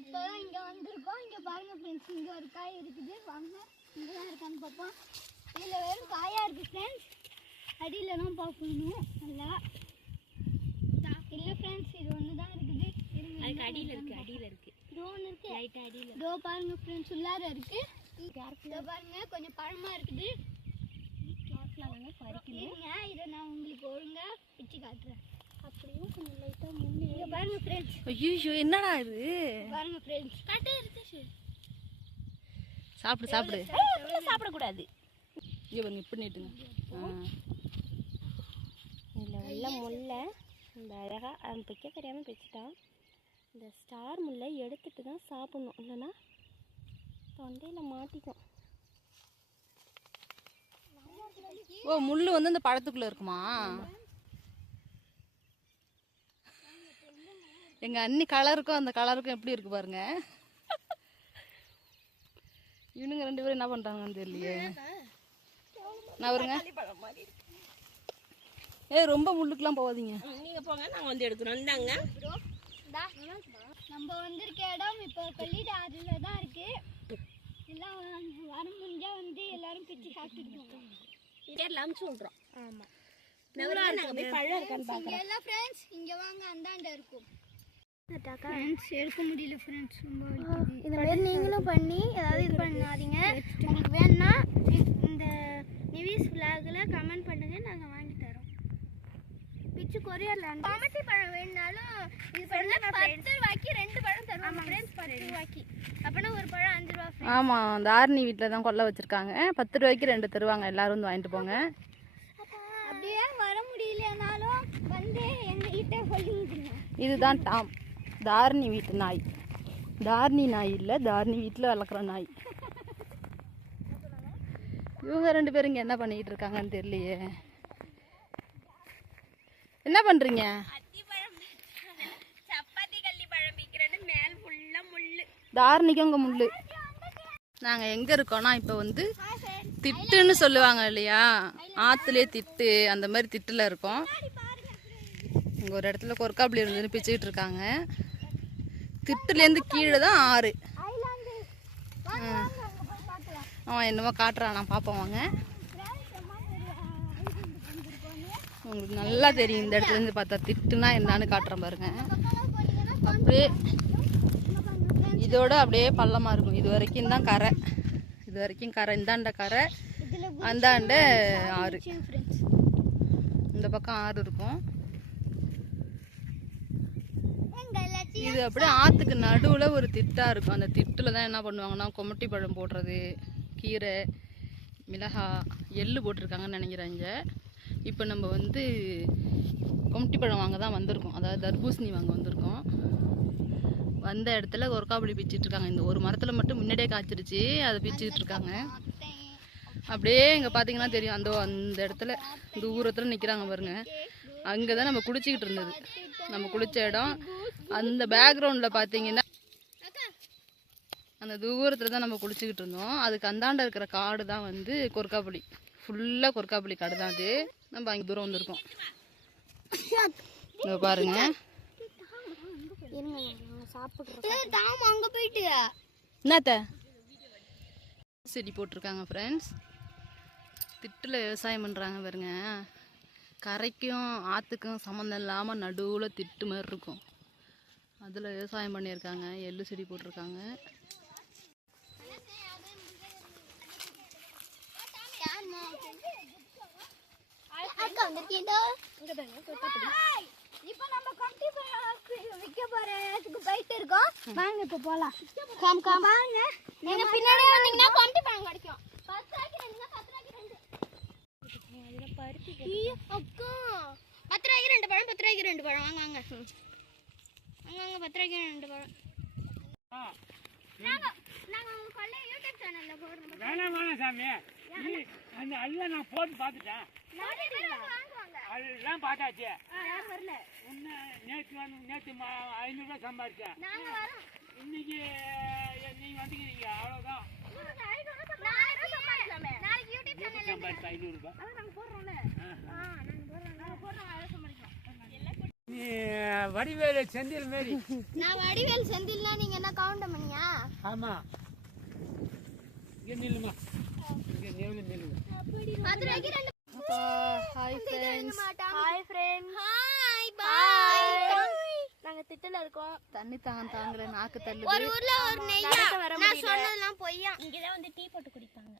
இப்போதான் இங்கே வந்திருக்கோம். இங்கே பாருங்க ஃப்ரெண்ட்ஸ், இங்கே ஒரு காய் இருக்குது. வாங்க இங்கே தான் இருக்கான்னு பார்ப்போம். இதில் வெறும் காயாக இருக்குது ஃப்ரெண்ட்ஸ். அடியிலலாம் பார்க்கணும் நல்லா. இல்லை ஃப்ரெண்ட்ஸ், இது ஒன்று தான் இருக்குது. அதுக்கு அடியில் இருக்குது, அடியில் இருக்குது. இதோ ஒன்று இருக்குது லைட்டாக அடியில். இதோ பாருங்க ஃப்ரெண்ட்ஸ், உள்ளார இருக்குது. இதோ பாருங்க கொஞ்சம் பழமாக இருக்குது. பறிக்கணுங்க. இதை நான் உங்களுக்கு ஒழுங்கா பிச்சு காட்டுறேன். அப்படியும் கொஞ்சம் லைட்டாக முள்ளு. இங்கே பாருங்க ஃப்ரெண்ட்ஸ். ஐயோ என்னடா இது? பாருங்க ஃப்ரெண்ட்ஸ், கட்டே இருக்கு. சாப்பிடு சாப்பிடு. சாப்பிடக்கூடாது. இங்கே பாருங்க இப்படி நீட்டுங்க. இதில் உள்ள முல்லை இந்த அழகாக அவன் பிக்க தெரியாமல் பிச்சுட்டான். இந்த ஸ்டார் முல்லை எடுத்துட்டு தான் சாப்பிட்ணும், இல்லைன்னா தொண்டையில் மாட்டிக்கும். ஓ, முள்ளு வந்து அந்த பழத்துக்குள்ள இருக்குமா? எங்க அண்ணி கலருக்கும் அந்த கலருக்கும் எப்படி இருக்கு பாருங்க. இவனுங்க ரெண்டு பேரும் என்ன பண்றாங்கன்னு தெரியலையே. நான் வருங்க. ரொம்ப முள்ளுக்குலாம் போகாதீங்க. நீங்க போங்க, நாங்க வந்து எடுக்கிறோம். இந்தாங்க. நம்ம வந்திருக்க இடம் இப்போ கொள்ளிட ஆறுல தான் இருக்கு. எல்லாம் வர முடிஞ்சா வந்து எல்லாரும் பிச்சு சாப்பிட்டுருக்கோம். அமுச்சு விட்றோம். ஆமா, நாங்கள் போய் பழம் இருக்கான்னு பார்க்குறோம். எல்லாம் ஃப்ரெண்ட்ஸ் இங்கே வாங்க, அந்தாண்ட இருக்கும். ஃப்ரெண்ட்ஸ் எடுக்க முடியல ஃப்ரெண்ட்ஸ், ரொம்ப இந்த மாதிரி நீங்களும் பண்ணி ஏதாவது இது பண்ணாதீங்க. உங்களுக்கு வேணும்னா இந்த நிவிஸ் ஃப்ளாகில் கமெண்ட் பண்ணுங்க, நாங்கள் வாங்கி தரோம். பிச்சு கொரியரில் கமட்டி பழம் வேணுனாலும் இது பண்ண 10 ரூபாய்க்கு 2 பழம் தருவாங்க ஃப்ரெண்ட்ஸ். 10 ரூபாய்க்கு அப்போனா ஒரு பழம் 5 ரூபா. ஆமாம், தாரணி வீட்டில் தான் கொல்ல வச்சுருக்காங்க. 10 ரூபாய்க்கு 2 தருவாங்க. எல்லாரும் வந்து வாங்கிட்டு போங்க. அப்படியே வர முடியலனாலும் வந்து எங்ககிட்ட சொல்லிடுங்க. இதுதான் டாம், தாரணி வீட்டு நாய். தாரணி நாய் இல்லை, தாரணி வீட்டில் வளர்க்குற நாய். இவங்க 2 பேரும் இங்கே என்ன பண்ணிக்கிட்டு இருக்காங்கன்னு தெரியலையே. என்ன பண்ணுறீங்க? சப்பாத்தி கள்ளி பழம் பிக்கிறேன்னு மேல் ஃபுல்லாக முள்ளு. தாரணிக்கு அங்கே முள்ளு. நாங்கள் எங்கே இருக்கோம்னா இப்போ வந்து திட்டுன்னு சொல்லுவாங்க இல்லையா, ஆற்றுலேயே திட்டு, அந்த மாதிரி திட்டில் இருக்கோம். இங்கே ஒரு இடத்துல கொற்காப்புளி இருந்துன்னு பிச்சுக்கிட்டு இருக்காங்க. திட்டுலேருந்து கீழே தான் ஆறு. அவன் என்னமோ காட்டுறான், நான் பார்ப்போம் வாங்க. உங்களுக்கு நல்லா தெரியும் இந்த இடத்துலேருந்து பார்த்தா திட்டுனா என்னான்னு காட்டுறேன் பாருங்க. அப்படியே இதோட அப்படியே பள்ளமாக இருக்கும். இது வரைக்கும் தான் கரை, இது வரைக்கும் கரை. இந்தாண்ட கரை, அந்தாண்ட ஆறு. இந்த பக்கம் ஆறு இருக்கும். இது அப்படியே ஆற்றுக்கு நடுவில் ஒரு திட்டாக இருக்கும். அந்த திட்டில் தான் என்ன பண்ணுவாங்கன்னா கொமட்டி பழம் போடுறது, கீரை, மிளகாய், எள்ளு போட்டிருக்காங்கன்னு நினைக்கிறாங்க. இப்போ நம்ம வந்து கொமட்டி பழம் வாங்க தான் வந்திருக்கோம், அதாவது தர்பூசணி வாங்க வந்திருக்கோம். வந்த இடத்துல கொற்காப்புளி பிச்சுட்டு இருக்காங்க. இந்த ஒரு மரத்தில் மட்டும் முன்னாடியே காய்ச்சிருச்சு, அதை பிச்சுக்கிட்டு இருக்காங்க. அப்படியே இங்கே பார்த்தீங்கன்னா தெரியும், அந்த இடத்துல தூரத்தில் நிற்கிறாங்க பாருங்க. அங்கே தான் நம்ம குளிச்சிக்கிட்டு இருந்தது, நம்ம குளிச்ச இடம். அந்த பேக்ரவுண்டில் பார்த்தீங்கன்னா அந்த தூரத்தில் தான் நம்ம குளிச்சுக்கிட்டு இருந்தோம். அதுக்கு அந்தாண்ட இருக்கிற காடு தான் வந்து கொற்காப்புளி, ஃபுல்லாக கொற்காப்புளி காடு தான் அது. நம்ம அங்கே தூரம் வந்திருக்கோம். இங்கே பாருங்க, அங்கே போயிட்டு என்னத்த செடி போட்டிருக்காங்க ஃப்ரெண்ட்ஸ். திட்டில் விவசாயம் பண்ணுறாங்க பாருங்க. கரைக்கும் ஆற்றுக்கும் சம்மந்தம் இல்லாமல் நடுவில் திட்டு மாதிரி இருக்கும், அதில் விவசாயம் பண்ணியிருக்காங்க. எள்ளு செடி போட்டிருக்காங்க. இப்போ நம்ம கட்டி விற்க போற இடத்துக்கு போயிட்டு இருக்கோம். வாங்க இப்போ போலாம். வாங்க, நீங்க பின்னாடியே வந்தீங்கன்னா கட்டி பழம் கிடைக்கும். 10 ரூபாய்க்கு 2, 10 ரூபாய்க்கு 2. இதுல பருத்தி அக்கா 10 ரூபாய்க்கு 2 பழம், 10 ரூபாய்க்கு 2 பழம். வாங்க வாங்க வாங்க, 10 ரூபாய்க்கு 2 பழம். நாங்க உங்க கொல்லை யூடியூப் சேனல்ல போடுறோம். வேணாம் சாமி, அந்த எல்லாம் நான் போட்டு பார்த்துட்டேன். அதெல்லாம் பார்த்தாச்சு. வரல. நேற்று 500 ரூபா சம்பாதிச்சேன். இன்னைக்கு நீங்க வந்துக்கிறீங்க, அவ்வளோதான். நாளைக்கு யூடியூப் சேனல்ல சம்பாதிச்சு 500 ரூபாய். நாங்க போடுறோம்ல. நீ வடிவேலு செந்தில் மாரி. நான் வடிவேல் செந்தில்னா நீங்க என்ன கவுண்ட் பண்ணியா? ஆமா, இங்க நில்லுமா, இங்க நில்லு. மதுரைக்கு ரெண்டு. Hi friends. Hi friends. Hi bye. நாங்கள் திட்டில் இருக்கோம். தண்ணி தாங்கல, நாக்கு ஒரு தள்ளுது. ஊர்ல ஒரு நெய்யா. நான் சொன்னதெல்லாம் பொய்யா. இங்கே தான் வந்து டீ போட்டு குடிப்பாங்க.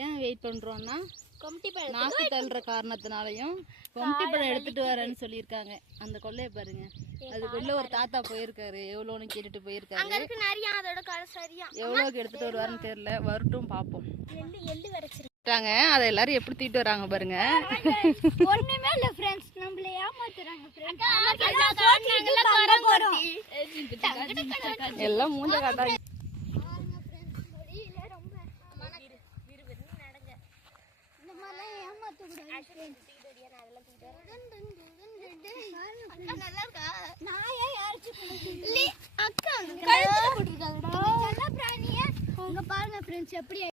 ஏன் வெயிட் பண்றோம்னா கொம்டி பழம் நாக்கு தள்ளுற காரணத்தினாலையும் கொம்டி பழம் எடுத்துட்டு வரேன்னு சொல்லியிருக்காங்க. அந்த கொள்ளைய பாருங்க, அதுக்குள்ள ஒரு தாத்தா போயிருக்காரு, எவ்வளோன்னு கேட்டுட்டு அங்க போயிருக்காரு. இருக்கு நிறைய, அதோட கலை சரியா. எவ்வளோக்கு எடுத்துட்டு வருவாருன்னு தெரியல, வரட்டும் பார்ப்போம். எள்ளு வரைச்சிருக்கு. அதை எல்லாரும் எப்படி தூக்கிட்டு வராங்க பாருங்க. ஒண்ணுமே இல்ல ஃப்ரெண்ட்ஸ், நம்மள ஏமாத்துறாங்க ஃப்ரெண்ட்ஸ். எல்லாம் மூஞ்ச காட்டாங்க. நல்லா இருக்கா? நாயே யாருக்கு அக்கா கழுத்துல போட்டுருக்காங்கடா. செல்ல பிராணியே. அங்க பாருங்க ஃப்ரெண்ட்ஸ் எப்படி